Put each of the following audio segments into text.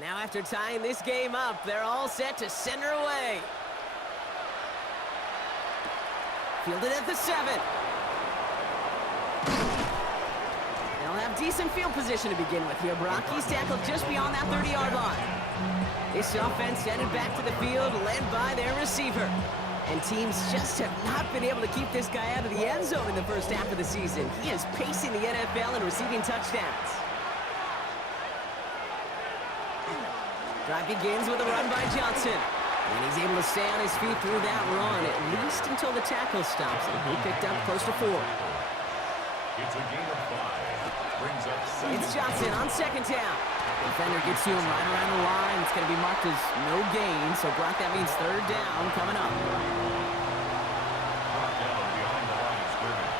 Now after tying this game up, they're all set to send her away. Fielded at the 7. They'll have decent field position to begin with here, Brock. He's tackled just beyond that 30-yard line. This offense headed back to the field, led by their receiver. And teams just have not been able to keep this guy out of the end zone in the first half of the season. He is pacing the NFL and receiving touchdowns. Drive begins with a run by Johnson. And he's able to stay on his feet through that run, at least until the tackle stops him. He picked up close to 4. It's a gain of 5. Brings up second. It's Johnson on second down. Defender gets to him right around the line. It's going to be marked as no gain, so Brock, that means third down coming up. Brought down behind the line of scrimmage.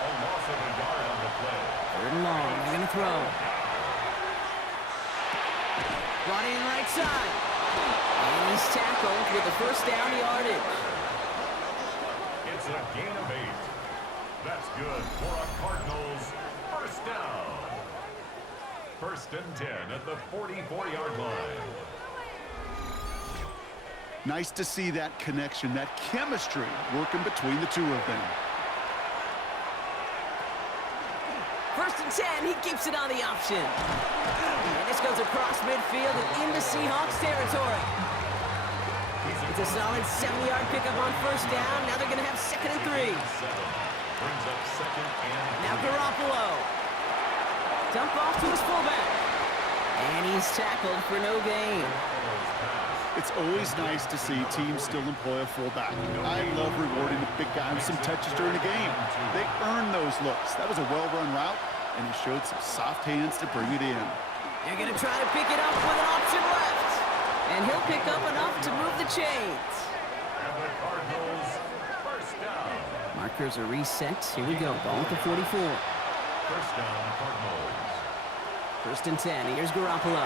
A loss of a yard on the play. Third and long. They're going to throw. Brought in right side. And he's tackled with the first down yardage. It's a gain of 8. That's good for a Cardinals first down. First and 10 at the 44-yard line. Nice to see that connection, that chemistry working between the two of them. First and 10, he keeps it on the option. And this goes across midfield and into Seahawks territory. It's a solid 70-yard pickup on first down. Now they're going to have second and 3. Brings up second and Now Garoppolo. Dump off to his fullback. And he's tackled for no gain. It's always nice to see teams still employ a fullback. I love rewarding the big guy with some touches during the game. They earn those looks. That was a well-run route, and he showed some soft hands to bring it in. They're going to try to pick it up with an option left. And he'll pick up enough to move the chains. And the Cardinals first down. Markers are reset. Here we go. Ball at the 44. First down, Cardinals. First and 10. Here's Garoppolo.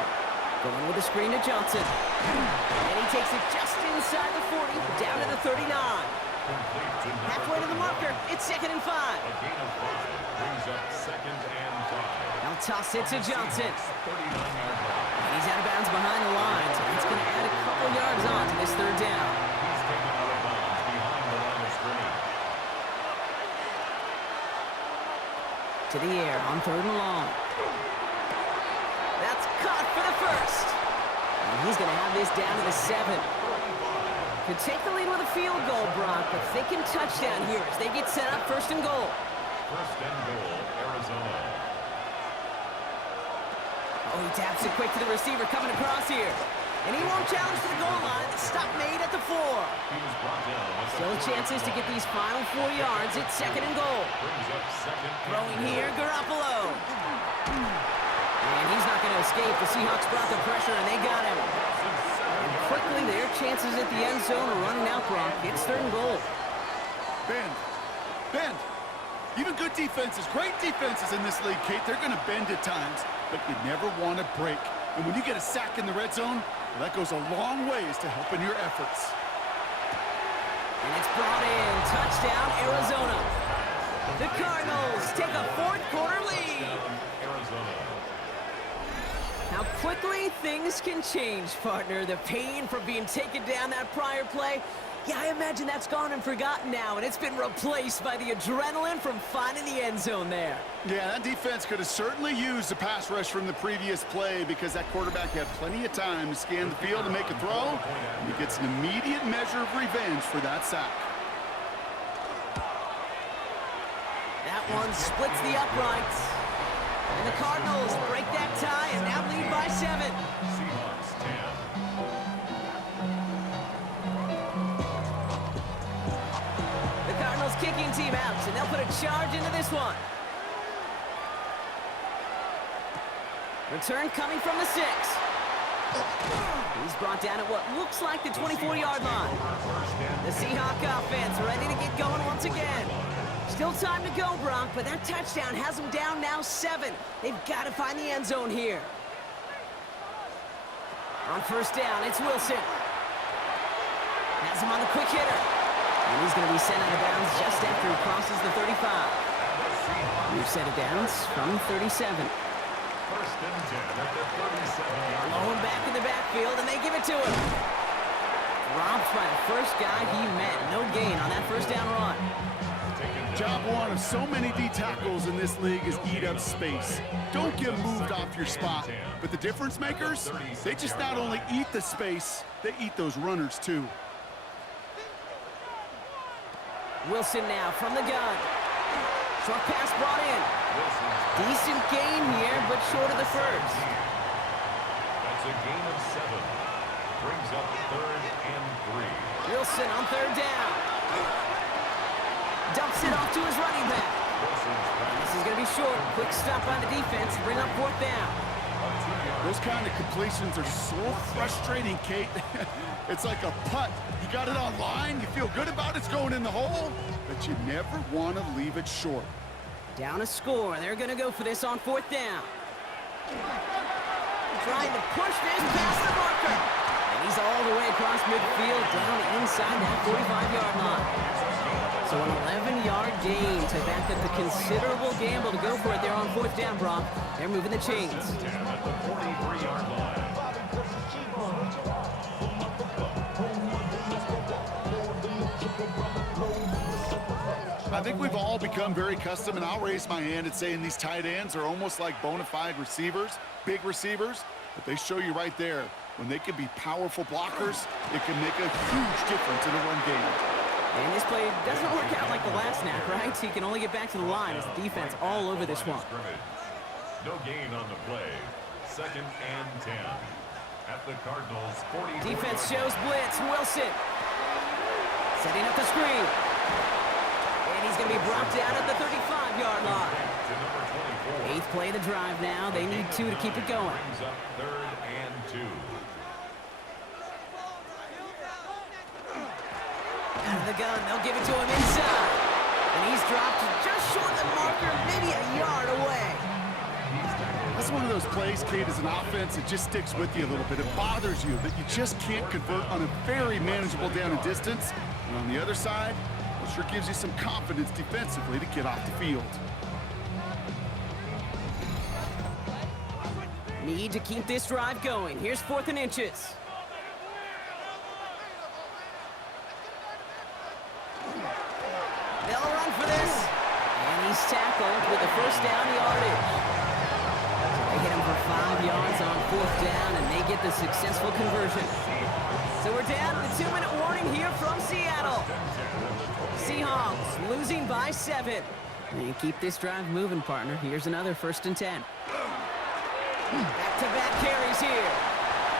Going with a screen to Johnson. And he takes it just inside the 40, down to the 39. Halfway to the marker. It's second and 5. A gain of 5 brings up second and 5. Now toss it to Johnson. 39-yard line. And he's out of bounds behind the lines. It's going to add a couple yards on to this third down. He's taken out of bounds behind the line of scrimmage. To the air on third and long. That's caught for the first. And he's going to have this down to the 7. Could take the lead with a field goal, Brock, but thinking touchdown here as they get set up first and goal. First and goal, Arizona. Oh, he taps it quick to the receiver coming across here. And he won't challenge to the goal line. The stop made at the 4. He was brought down. Still chances to get these final 4 yards. It's second and goal. Brings up second. Throwing here, Garoppolo. And he's not going to escape. The Seahawks brought the pressure, and they got him. And quickly, their chances at the end zone are running out, Brock. It's third and goal. Bend. Even good defenses, great defenses in this league, Kate, they're going to bend at times, but you never want to break. And when you get a sack in the red zone, well, that goes a long ways to helping your efforts. And it's brought in. Touchdown, Arizona. The Cardinals take a fourth-quarter lead. Arizona. How quickly things can change, partner. The pain from being taken down that prior play, yeah, I imagine that's gone and forgotten now, and it's been replaced by the adrenaline from finding the end zone there. Yeah, that defense could have certainly used the pass rush from the previous play because that quarterback had plenty of time to scan the field and make a throw, and he gets an immediate measure of revenge for that sack. That one splits the uprights. And the Cardinals break that tie and now lead by 7. Seahawks 10. The Cardinals kicking team out, and they'll put a charge into this one. Return coming from the 6. He's brought down at what looks like the 24-yard line. The Seahawks offense ready to get going once again. Still time to go, Brock, but that touchdown has them down now 7. They've got to find the end zone here. On first down, it's Wilson. Has him on the quick hitter. And he's going to be sent out of bounds just after he crosses the 35. New set of downs from 37. First and 10 at the 37-yard line. Low back in the backfield, and they give it to him. Dropped by the first guy he met. No gain on that first down run. Job one of so many D tackles in this league is eat up space. Don't get moved off your spot. But the difference makers, they just not only eat the space, they eat those runners too. Wilson now from the gun. Short pass brought in. Decent gain here, but short of the first. That's a gain of 7. Brings up 3rd and 3. Wilson on third down. Dumps it off to his running back. This is going to be short. Quick stop by the defense to bring up 4th down. Those kind of completions are so frustrating, Kate. It's like a putt. You got it on line, you feel good about it's going in the hole, but you never want to leave it short. Down a score. They're going to go for this on 4th down. Trying to push this past the marker. And he's all the way across midfield, down inside that 45-yard line. So an 11-yard gain to back up the considerable gamble to go for it there on 4th down, Brock. They're moving the chains. At the 43-yard line. I think we've all become very accustomed, and I'll raise my hand at saying these tight ends are almost like bona fide receivers, big receivers, but they show you right there, when they can be powerful blockers, it can make a huge difference in a run game. And this play doesn't work out like the last snap, right? So he can only get back to the line as the defense all over this one. No gain on the play. 2nd and 10. At the Cardinals 40. Defense shows blitz. Wilson setting up the screen. And he's going to be brought down at the 35-yard line. 8th play of the drive now. They need 2 to keep it going. Brings up 3rd and 2. Out of the gun, they'll give it to him inside. And he's dropped just short of the marker, maybe a yard away. That's one of those plays, Kate, as an offense, it just sticks with you a little bit. It bothers you that you just can't convert on a very manageable down and distance. And on the other side, it sure gives you some confidence defensively to get off the field. Need to keep this drive going. Here's 4th and inches. They'll run for this. And he's tackled with the first down yardage. They hit him for 5 yards on 4th down, and they get the successful conversion. So we're down to the 2-minute warning here from Seattle. Seahawks losing by 7. And keep this drive moving, partner. Here's another 1st and 10. Back-to-back carries here.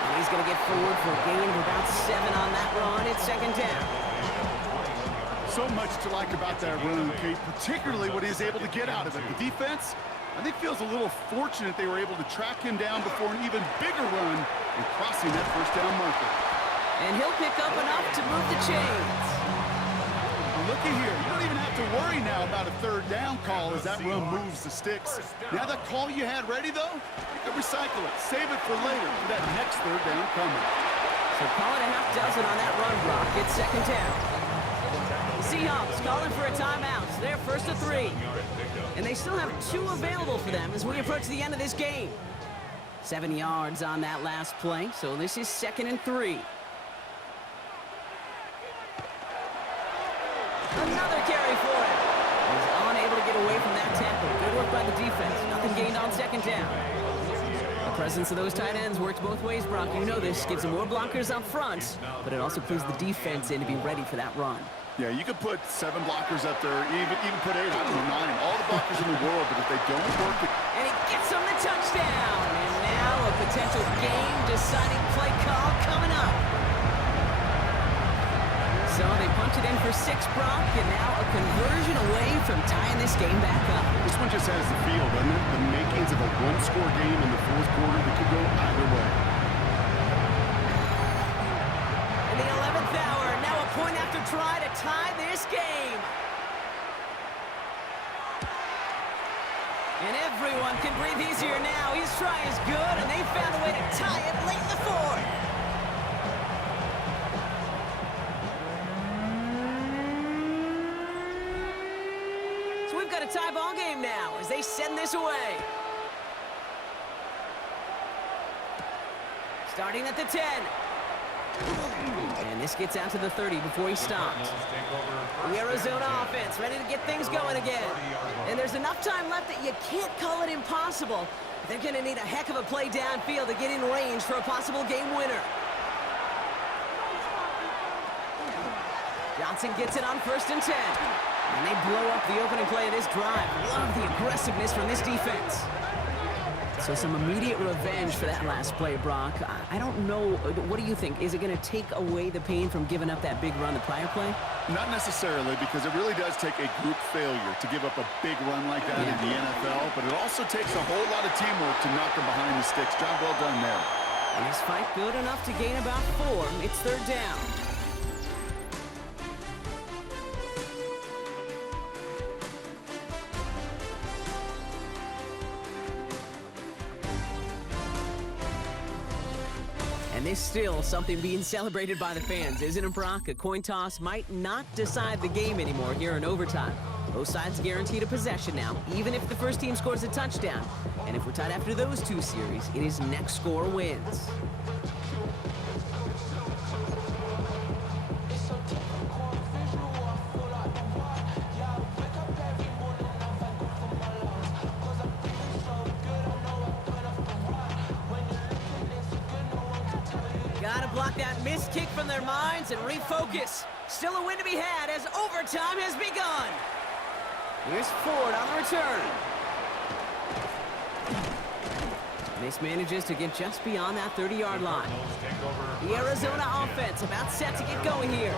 And he's going to get forward for a gain of about 7 on that run. It's 2nd down. So much to like about that run, Kate, particularly what he's able to get out of it. The defense, I think, feels a little fortunate they were able to track him down before an even bigger run and crossing that first down marker. And he'll pick up enough to move the chains. Looky here, you don't even have to worry now about a 3rd down call as that run moves the sticks. Now that call you had ready, though, you can recycle it. Save it for later for that next 3rd down coming. So call it a half dozen on that run, Brock. It's 2nd down. The Seahawks calling for a timeout. They're 1st and 3. And they still have 2 available for them as we approach the end of this game. 7 yards on that last play, so this is 2nd and 3. Another carry for him. He's unable to get away from that tackle. Good work by the defense. Nothing gained on 2nd down. The presence of those tight ends works both ways, Brock. You know this. Gives them more blockers up front, but it also clues the defense in to be ready for that run. Yeah, you could put 7 blockers up there, even put 8, I don't know, 9, all the blockers in the world, but if they don't work it... And he gets him the touchdown. And now a potential game-deciding play call coming up. So they punch it in for 6, Brock, and now a conversion away from tying this game back up. This one just has the feel, doesn't it? The makings of a one-score game in the 4th quarter that could go either way. In the 11th hour, now a point after try to tie this game. And everyone can breathe easier now. His try is good, and they found a way to tie it late in the fourth. So we've got a tie ball game now as they send this away. Starting at the 10. And this gets out to the 30 before he stopped. The Arizona offense ready to get things going again. And there's enough time left that you can't call it impossible. They're going to need a heck of a play downfield to get in range for a possible game winner. Johnson gets it on 1st and 10. And they blow up the opening play of this drive. Love the aggressiveness from this defense. So some immediate revenge for that last play, Brock. I don't know. What do you think? Is it going to take away the pain from giving up that big run the prior play? Not necessarily, because it really does take a group failure to give up a big run like that in the NFL, but it also takes a whole lot of teamwork to knock them behind the sticks. Job well done there. And his fight good enough to gain about 4. It's 3rd down. And there's still something being celebrated by the fans, isn't it, Brock? A coin toss might not decide the game anymore here in overtime. Both sides guaranteed a possession now, even if the first team scores a touchdown. And if we're tied after those 2 series, it is next score wins. Gotta block that missed kick from their minds and refocus. Still a win to be had as overtime has begun. Here's Ford on the return. And this manages to get just beyond that 30-yard line. The Arizona offense about set to get going here.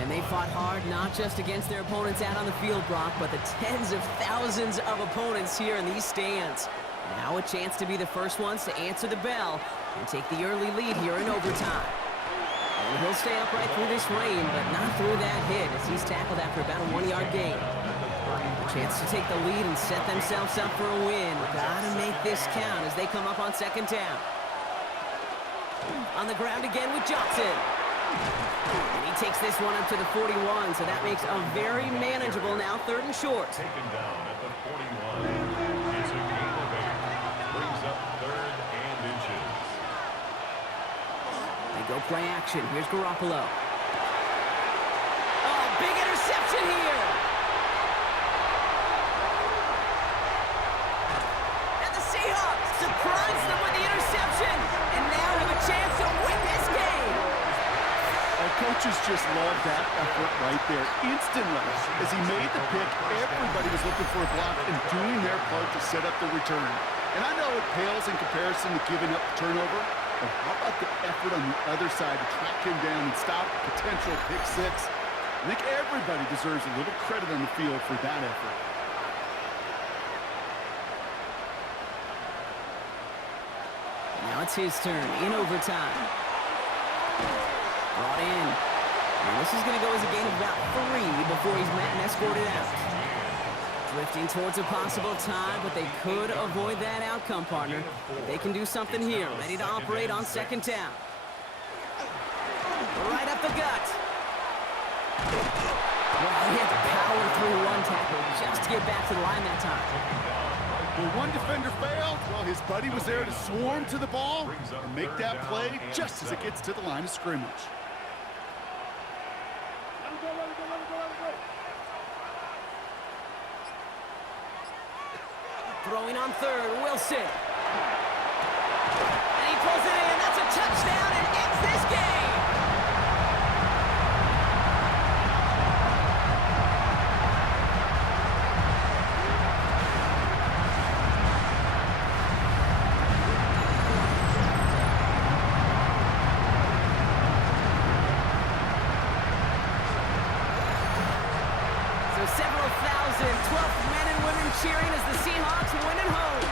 And they fought hard not just against their opponents out on the field, Brock, but the tens of thousands of opponents here in these stands. Now a chance to be the first ones to answer the bell and take the early lead here in overtime. And he'll stay upright through this rain, but not through that hit as he's tackled after about a 1-yard gain. A chance to take the lead and set themselves up for a win. Gotta make this count as they come up on 2nd down. On the ground again with Johnson. And he takes this one up to the 41, so that makes a very manageable now 3rd and short. Taken down at the 41. It's a gain of 8. Brings up 3rd and inches. They go play action. Here's Garoppolo. Oh, big interception here. And the Seahawks surprise them with the interception and now have a chance to win this game. Coaches just love that effort right there. Instantly, as he made the pick, everybody was looking for a block and doing their part to set up the return. And I know it pales in comparison to giving up the turnover, but how about the effort on the other side to track him down and stop a potential pick 6? I think everybody deserves a little credit on the field for that effort. Now it's his turn in overtime. Brought in. And this is going to go as a gain of about 3 before he's met and escorted out. Drifting towards a possible tie, but they could avoid that outcome, partner. They can do something here. Ready to operate on 2nd down. Right up the gut. Well, he had to power through one tackle just to get back to the line that time. When one defender failed, well, his buddy was there to swarm to the ball and make that play just as it gets to the line of scrimmage. Throwing on 3rd, Wilson. And he pulls it in. That's a touchdown and ends this game. So several thousand 12th men and women cheering as the Seahawks win at home.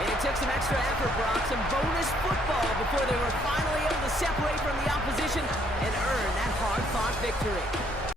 And it took some extra effort, Brock, some bonus football before they were finally able to separate from the opposition and earn that hard-fought victory.